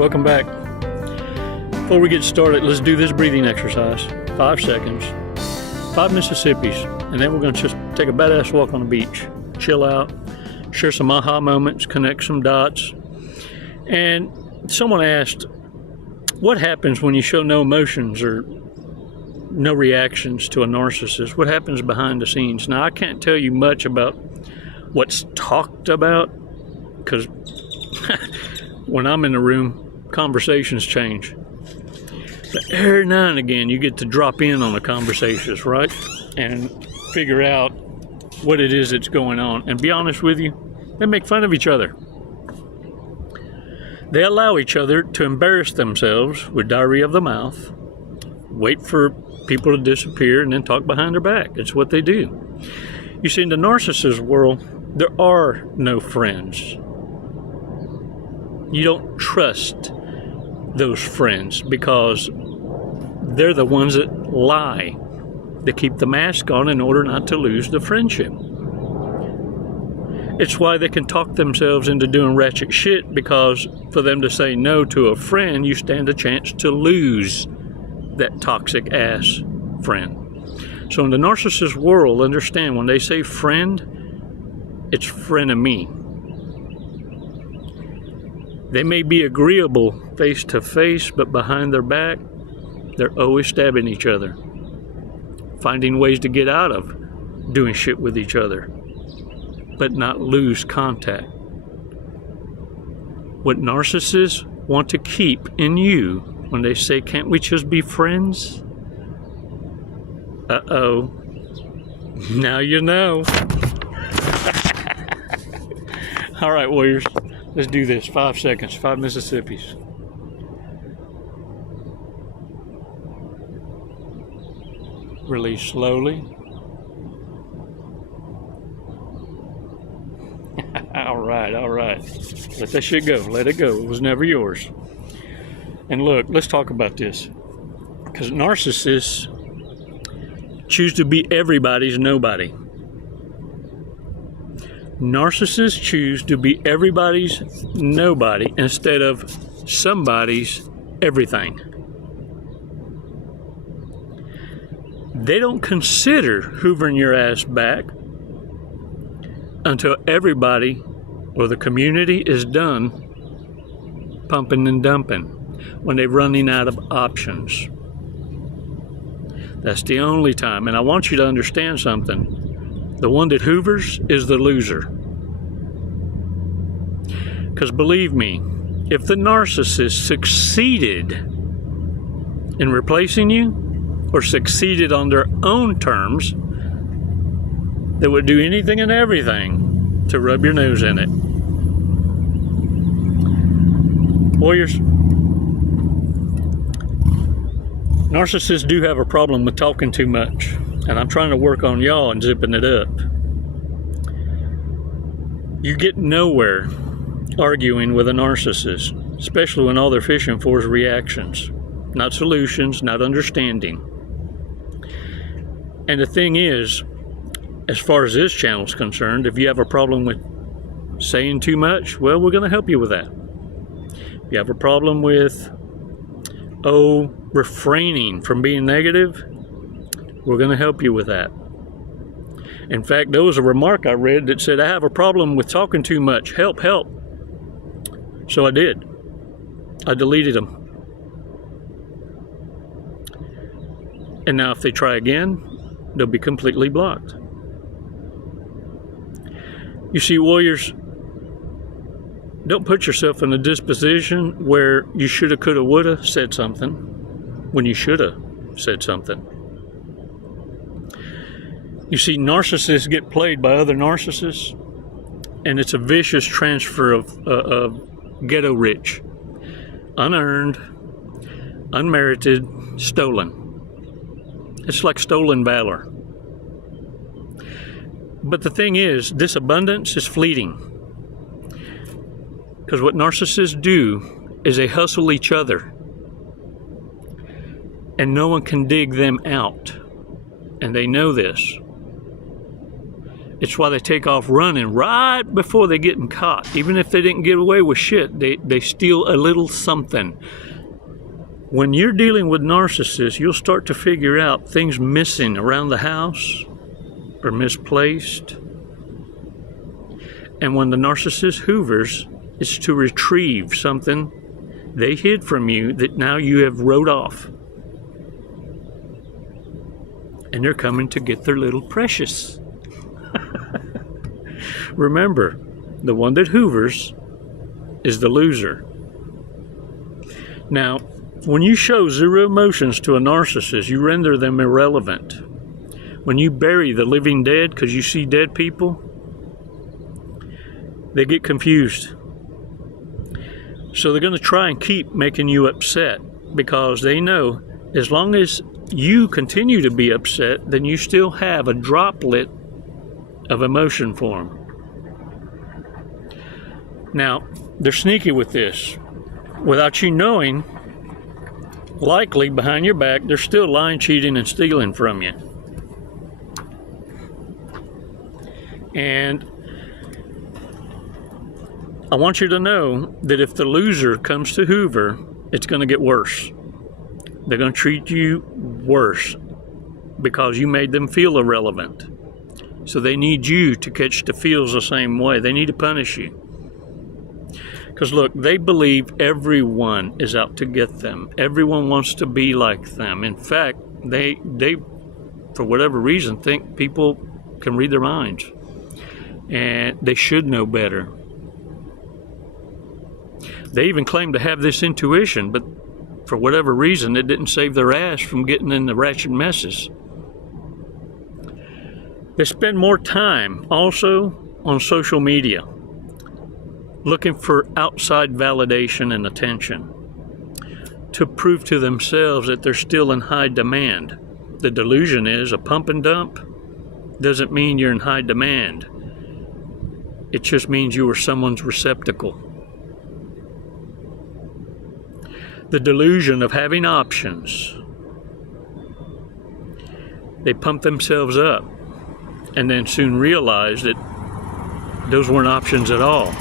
welcome back. Before we get started, let's do this breathing exercise. 5 seconds, 5 Mississippis, and then we're going to just take a badass walk on the beach, chill out, share some aha moments, connect some dots. And someone asked, what happens when you show no emotions or no reactions to a narcissist? What happens behind the scenes? Now, I can't tell you much about what's talked about, because when I'm in the room, conversations change. But every now and again, you get to drop in on the conversations, right? And figure out what it is that's going on. And be honest with you, they make fun of each other. They allow each other to embarrass themselves with diarrhea of the mouth, wait for people to disappear, and then talk behind their back. It's what they do. You see, in the narcissist world, there are no friends. You don't trust those friends because they're the ones that lie. They keep the mask on in order not to lose the friendship. It's why they can talk themselves into doing ratchet shit, because for them to say no to a friend, you stand a chance to lose that toxic ass friend. So in the narcissist world, understand when they say friend, it's frenemy. They may be agreeable face to face, but behind their back, they're always stabbing each other, finding ways to get out of doing shit with each other, but not lose contact. What narcissists want to keep in you when they say, can't we just be friends? Uh-oh. Now you know. All right, warriors. Let's do this. 5 seconds. 5 Mississippis. Release slowly. All right. Let that shit go. Let it go. It was never yours. And look, let's talk about this. Because narcissists choose to be everybody's nobody. Narcissists choose to be everybody's nobody instead of somebody's everything. They don't consider hoovering your ass back until everybody or the community is done pumping and dumping, when they're running out of options. That's the only time. And I want you to understand something. The one that hoovers is the loser. Because believe me, if the narcissist succeeded in replacing you, or succeeded on their own terms, they would do anything and everything to rub your nose in it. Warriors, narcissists do have a problem with talking too much, and I'm trying to work on y'all and zipping it up. You get nowhere arguing with a narcissist, especially when all they're fishing for is reactions, not solutions, not understanding. And the thing is, as far as this channel is concerned, if you have a problem with saying too much, well, we're going to help you with that. If you have a problem with, refraining from being negative, we're going to help you with that. In fact, there was a remark I read that said, I have a problem with talking too much. Help. So I did. I deleted them. And now if they try again, they'll be completely blocked. You see, warriors, don't put yourself in a disposition where you shoulda, coulda, woulda said something when you shoulda said something. You see, narcissists get played by other narcissists, and it's a vicious transfer of ghetto rich, unearned, unmerited, stolen. It's like stolen valor. But the thing is, this abundance is fleeting. Because what narcissists do is they hustle each other. And no one can dig them out. And they know this. It's why they take off running right before they get caught. Even if they didn't get away with shit, they steal a little something. When you're dealing with narcissists, you'll start to figure out things missing around the house or misplaced. And when the narcissist hoovers, it's to retrieve something they hid from you that now you have wrote off. And they're coming to get their little precious. Remember, the one that hoovers is the loser. Now, when you show zero emotions to a narcissist, you render them irrelevant. When you bury the living dead because you see dead people, they get confused. So they're going to try and keep making you upset because they know as long as you continue to be upset, then you still have a droplet of emotion for them. Now, they're sneaky with this. Without you knowing, likely behind your back, they're still lying, cheating, and stealing from you. And I want you to know that if the loser comes to hoover, it's going to get worse. They're going to treat you worse because you made them feel irrelevant. So they need you to catch the feels the same way. They need to punish you. Because look, they believe everyone is out to get them. Everyone wants to be like them. In fact, they for whatever reason, think people can read their minds. And they should know better. They even claim to have this intuition, but for whatever reason, it didn't save their ass from getting in the ratchet messes. They spend more time also on social media, looking for outside validation and attention to prove to themselves that they're still in high demand. The delusion is a pump and dump doesn't mean you're in high demand. It just means you were someone's receptacle. The delusion of having options. They pump themselves up and then soon realize that those weren't options at all.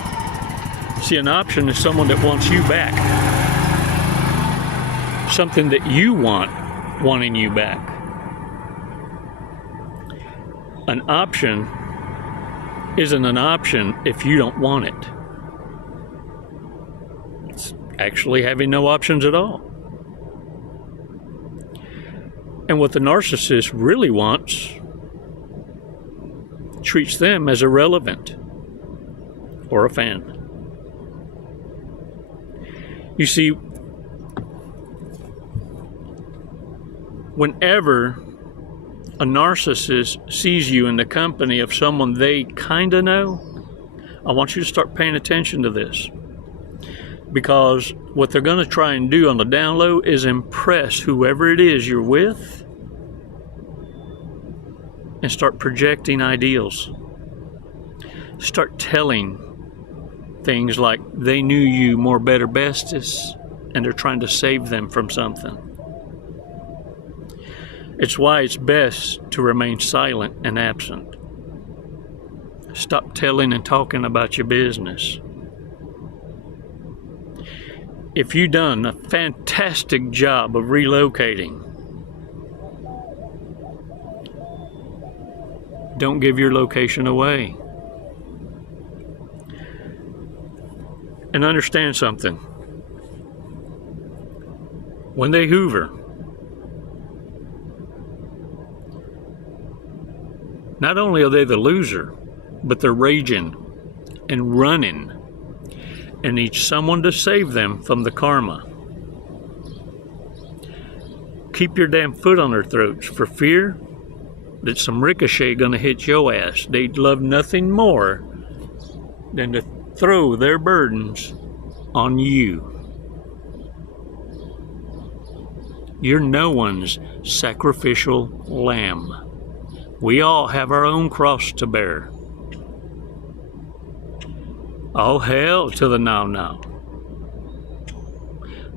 See, an option is someone that wants you back. Something that you want, wanting you back. An option isn't an option if you don't want it. It's actually having no options at all. And what the narcissist really wants treats them as irrelevant or a fan. You see, whenever a narcissist sees you in the company of someone they kind of know, I want you to start paying attention to this. Because what they're going to try and do on the down low is impress whoever it is you're with and start projecting ideals. Start telling things like they knew you more, better, bestest, and they're trying to save them from something. It's why it's best to remain silent and absent. Stop telling and talking about your business. If you've done a fantastic job of relocating, don't give your location away. And understand something. When they hoover, not only are they the loser, but they're raging and running and need someone to save them from the karma. Keep your damn foot on their throats for fear that some ricochet gonna hit your ass. They'd love nothing more than to throw their burdens on you. You're no one's sacrificial lamb. We all have our own cross to bear. All hail to the now.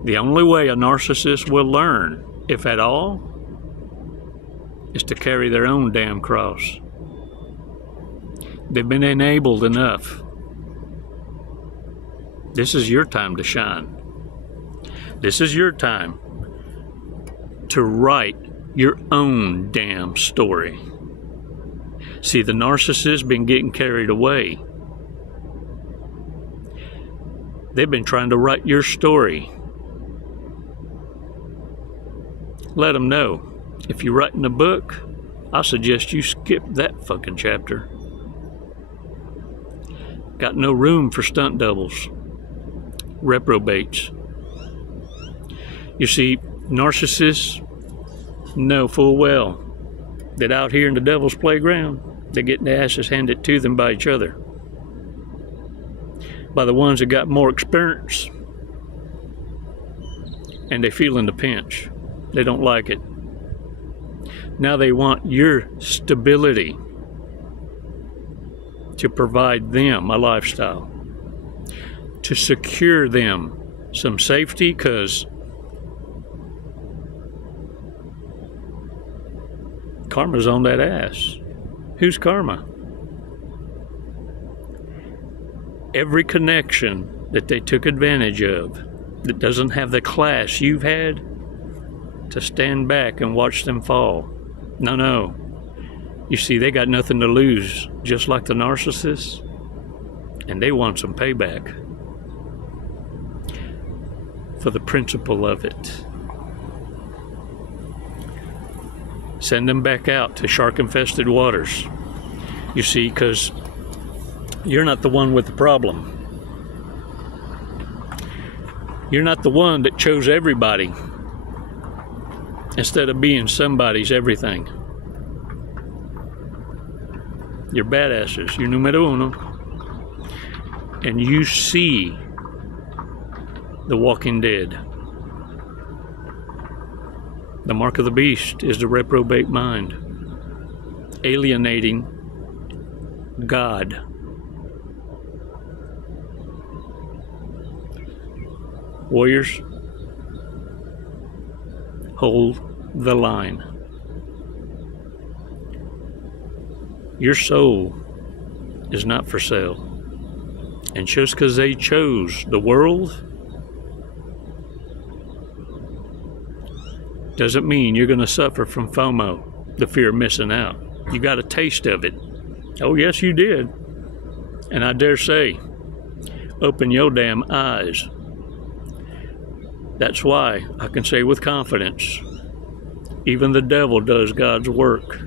The only way a narcissist will learn, if at all, is to carry their own damn cross. They've been enabled enough. This is your time to shine. This is your time to write your own damn story. See, the narcissists been getting carried away. They've been trying to write your story. Let them know. If you're writing a book, I suggest you skip that fucking chapter. Got no room for stunt doubles, reprobates. You see, narcissists know full well that out here in the devil's playground, they're getting their asses handed to them by each other. By the ones that got more experience. And they feeling the pinch. They don't like it. Now they want your stability to provide them a lifestyle, to secure them some safety, because karma's on that ass. Who's karma? Every connection that they took advantage of that doesn't have the class you've had to stand back and watch them fall. No. You see, they got nothing to lose, just like the narcissists, and they want some payback for the principle of it. Send them back out to shark-infested waters. You see, because you're not the one with the problem. You're not the one that chose everybody instead of being somebody's everything. You're badasses. You're numero uno. And you see the walking dead. The mark of the beast is the reprobate mind, alienating God. Warriors, hold the line. Your soul is not for sale. And just because they chose the world doesn't mean you're going to suffer from FOMO, the fear of missing out. You got a taste of it. Oh, yes, you did. And I dare say, open your damn eyes. That's why I can say with confidence, even the devil does God's work.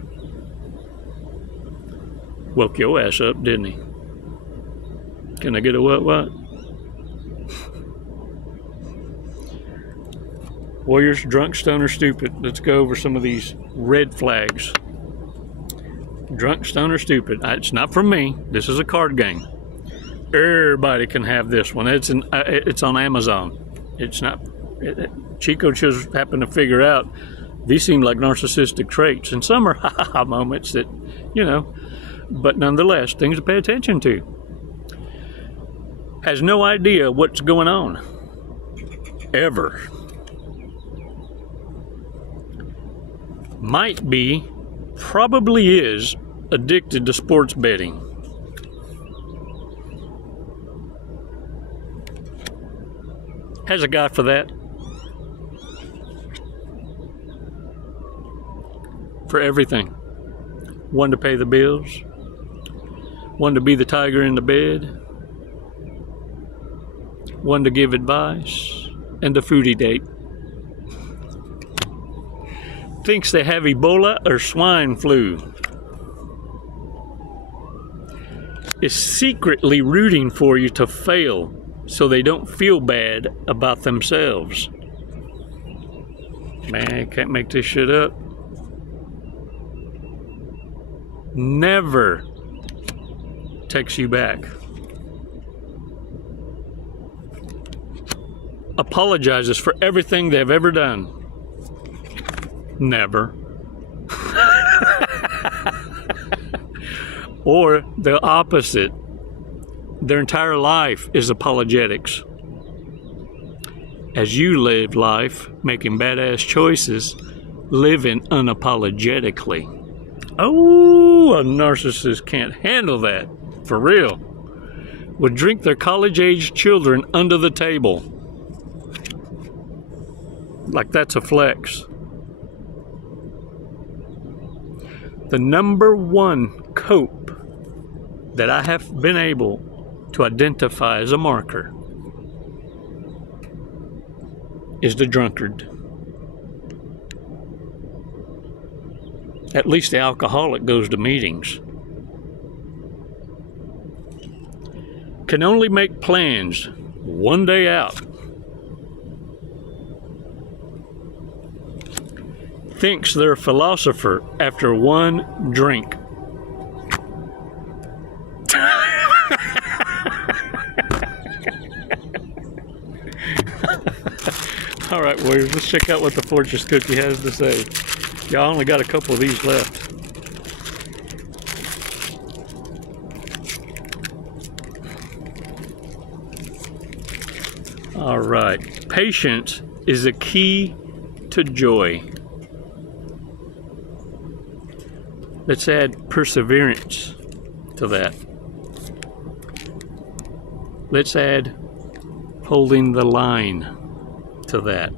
Woke your ass up, didn't he? Can I get a what? Warriors, drunk, stoner, stupid. Let's go over some of these red flags. Drunk, stoner, stupid. It's not from me. This is a card game. Everybody can have this one. It's on Amazon. It's not. Chico just happened to figure out these seem like narcissistic traits, and some are ha-ha moments that, but nonetheless, things to pay attention to. Has no idea what's going on. Ever. Might be, probably is, addicted to sports betting. Has a guy for that. For everything. One to pay the bills. One to be the tiger in the bed. One to give advice. And a foodie date. Thinks they have Ebola or swine flu. Is secretly rooting for you to fail so they don't feel bad about themselves. Man, can't make this shit up. Never takes you back. Apologizes for everything they've ever done. Never. Or the opposite. Their entire life is apologetics. As you live life, making badass choices, living unapologetically. Oh, a narcissist can't handle that. For real. Would drink their college-age children under the table. Like that's a flex. The number one cope that I have been able to identify as a marker is the drunkard. At least the alcoholic goes to meetings. Can only make plans one day out. Thinks they're a philosopher after one drink. All right, warriors, let's check out what the fortress cookie has to say. Y'all only got a couple of these left. All right, patience is a key to joy. Let's add perseverance to that. Let's add holding the line to that.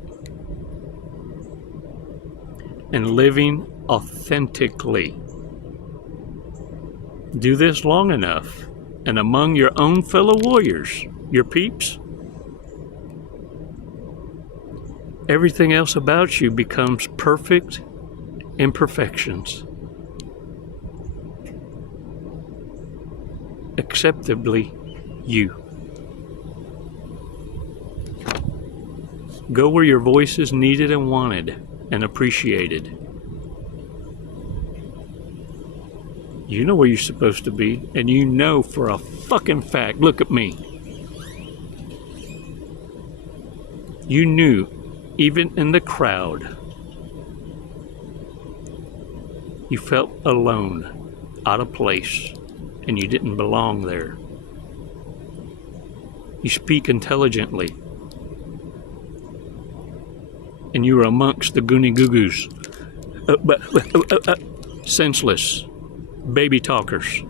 And living authentically. Do this long enough, and among your own fellow warriors, your peeps, everything else about you becomes perfect imperfections. Acceptably you. Go where your voice is needed and wanted and appreciated. You know where you're supposed to be, and you know for a fucking fact, look at me. You knew, even in the crowd, you felt alone, out of place, and you didn't belong there. You speak intelligently, and you were amongst the goony-goo-goos, senseless, baby talkers,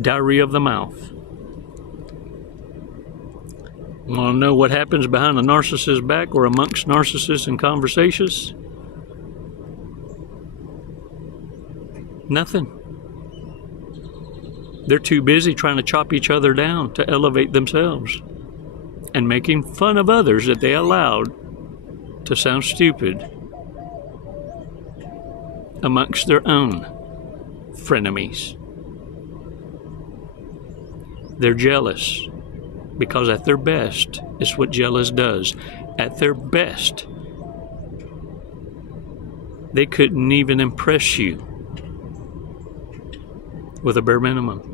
diarrhea of the mouth. Want to know what happens behind a narcissist's back or amongst narcissists in conversations? Nothing. They're too busy trying to chop each other down to elevate themselves and making fun of others that they allowed to sound stupid amongst their own frenemies. They're jealous because at their best, it's what jealous does. At their best, they couldn't even impress you with a bare minimum.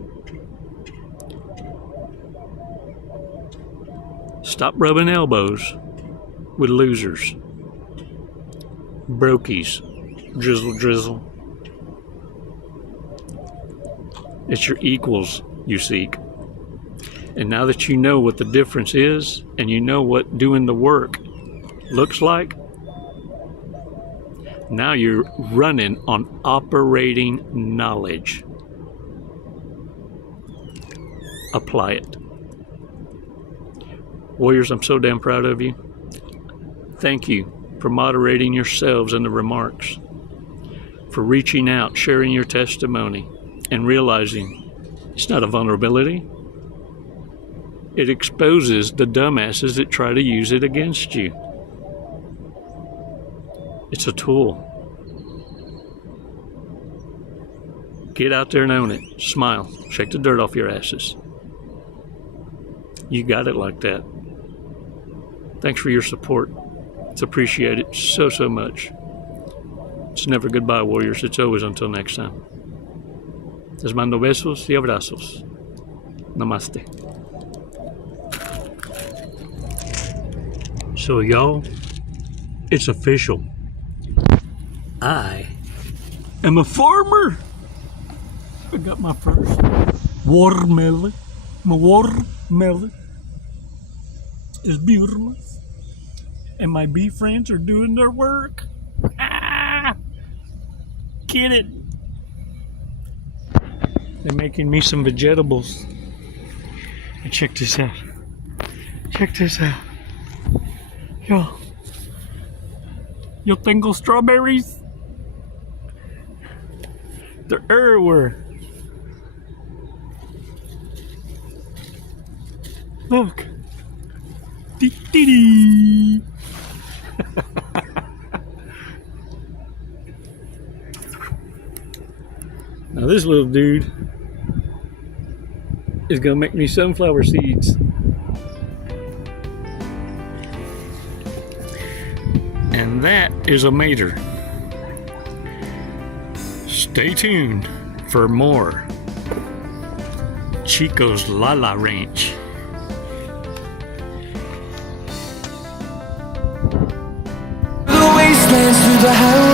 Stop rubbing elbows with losers, brokies, drizzle drizzle. It's your equals you seek. And now that you know what the difference is, and you know what doing the work looks like, now you're running on operating knowledge. Apply it. Warriors, I'm so damn proud of you. Thank you for moderating yourselves in the remarks, for reaching out, sharing your testimony, and realizing it's not a vulnerability. It exposes the dumbasses that try to use it against you. It's a tool. Get out there and own it. Smile. Shake the dirt off your asses. You got it like that. Thanks for your support. It's appreciated so, so much. It's never goodbye, warriors. It's always until next time. Les mando besos y abrazos. Namaste. So, y'all, it's official. I am a farmer. I got my first watermelon. My watermelon is beautiful. And my bee friends are doing their work. Ah! get it. They're making me some vegetables. And check this out. Check this out. Yo tengo strawberries. They're everywhere. Look. Dee-dee-dee. Now this little dude is gonna make me sunflower seeds. And that is a mater. Stay tuned for more Chico's Lala Ranch. The wastelands through the highway.